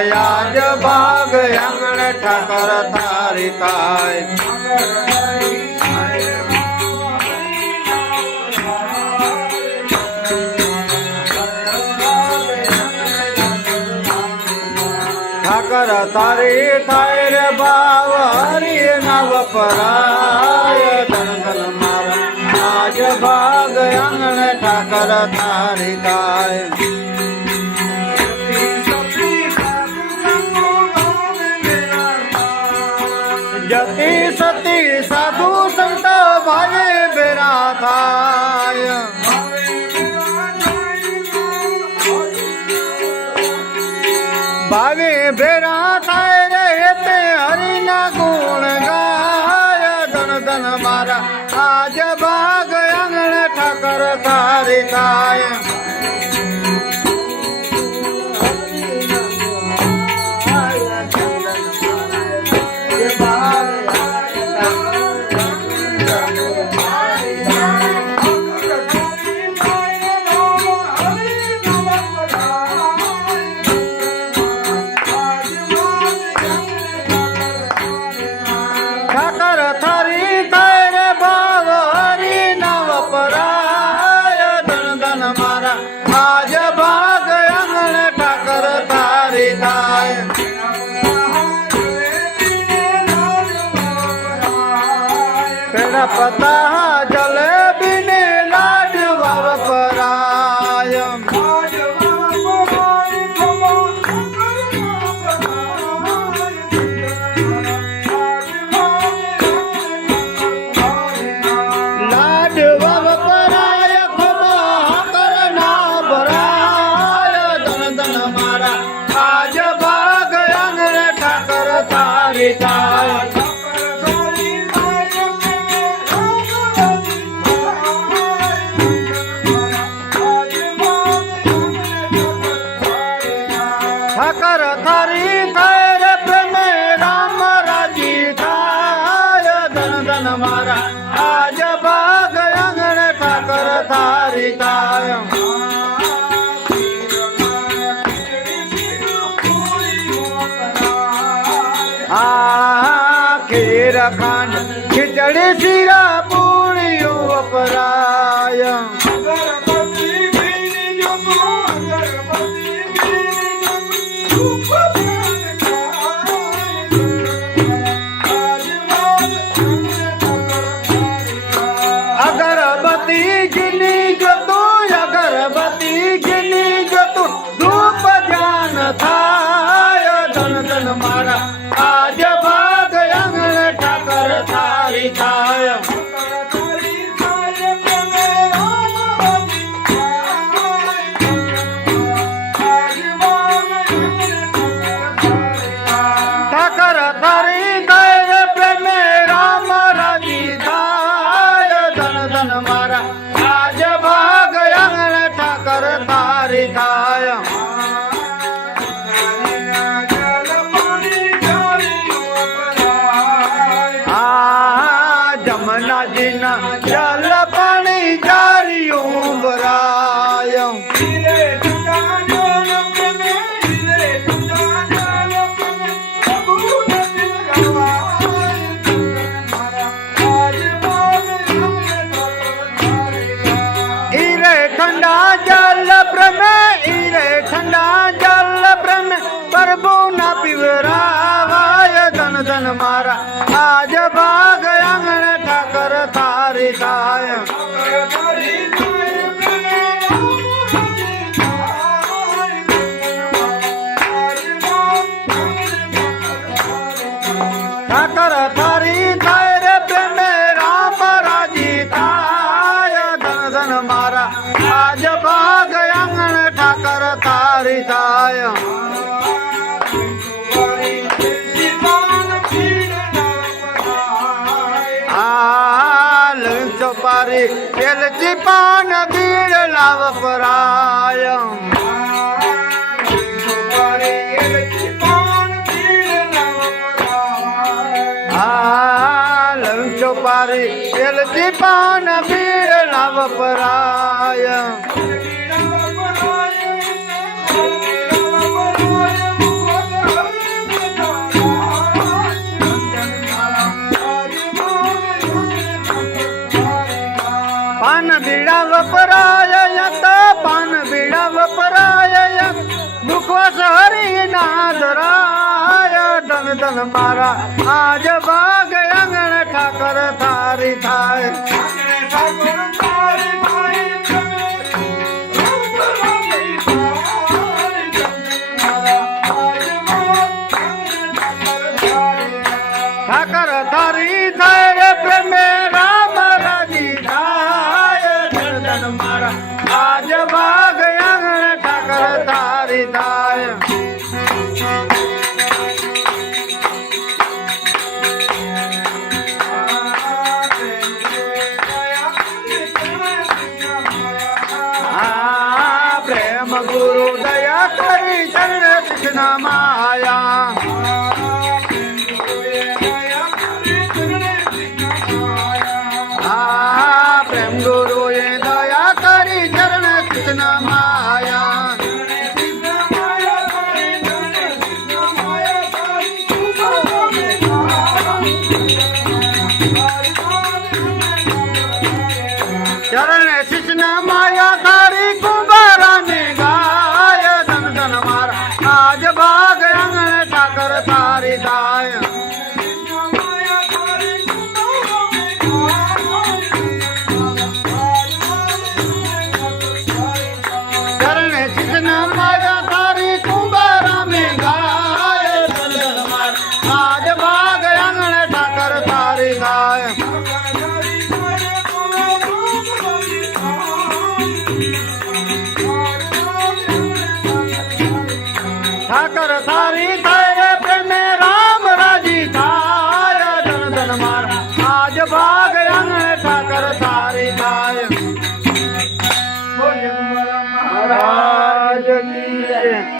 આજ ભાગ આંગણ ઠાકર તારી થાય ઠાકર તારી થાય રે ભાવ હરી ના વપરાય ધન ધન મારા આજ ભાગ આંગણ ઠાકર તારી થાય જતી સતી સાધુ સંત ભાવે બેરા થાય ભાવે ભેરા થાય રે તે હરિના ગુણ ગાય ધન ધન મારા આજ ભાગ આંગણ ઠાકર તારી થાય પતા જલેબી ને લાડવા વપરાય લાડવા વપરાય ખબર ના ભરાય ધન ધન મારા આજ ભાગ આંગણ ઠાકર તારી થાય ઠાકર તારી થાય રે પ્રેમે રામ રાજી થાય ધન ધન મારા આજ ભાગ આંગણ ઠાકર તારી થાય ખીર ખાંડ ખીચડી શીરા પૂરીઓ વપરાય અગરબત્તી ગીની જતું અગરબત્તી ગીની જતું ધૂપ ધ્યાન થાય ધન ધન મારા આજ ભાગ આંગણ ઠાકર તારી થાય ઠાકર તારી થાય પ્રેમે રામ રાજી થાય ધન ધન મારા આજ ભાગ આંગણ ઠાકર તારી થાય જમનાજીના જલ પાણી જારિયું ભરાય ठंडा जल प्रेमे ईरे ठंडा जल प्रेमे प्रभु ना पीवरावाय धन धन मारा आज भाग आंगण ठाकर तारी थाय ठाकर थारी थाय रे प्रेमे राम राजी थाय धन धन मारा आज भाग आंगण ठाकर तारी थाय चौपारी केलची पान बीड़ लाव पराय चौपारी केलची पान बीड़ लाव पराय ના ધરાય ધન ધન મારા આજ ભાગ આંગણ ઠાકર તારી થાય ઠાકર તારી થાય રે પ્રેમે રામ રાજી થાય ધન ધન મારા આજ ભાગ આંગણ ઠાકર તારી થાય પ્રેમ ગુરુ દયા કરી ચરણ કૃષ્ણ માયા પ્રેમ ગુરુ એ દયા કરી ચરણ કૃષ્ણ માયા ચરણ કૃષ્ણ માયા તારી કુંભારાને ગાય ધન ધન મારા આજ ભાગ આંગણ ઠાકર તારી દાય ચરણ કૃષ્ણ માયા તારી કુંભારાને ગાય ધન ધન મારા આજ ભાગ આંગણ ઠાકર તારી દાય ઠાકર તારી થાય પ્રેમે રામ રાજી થાય ધન ધન મારા આજ ભાગ આંગણ ઠાકર તારી થાય મહારાજ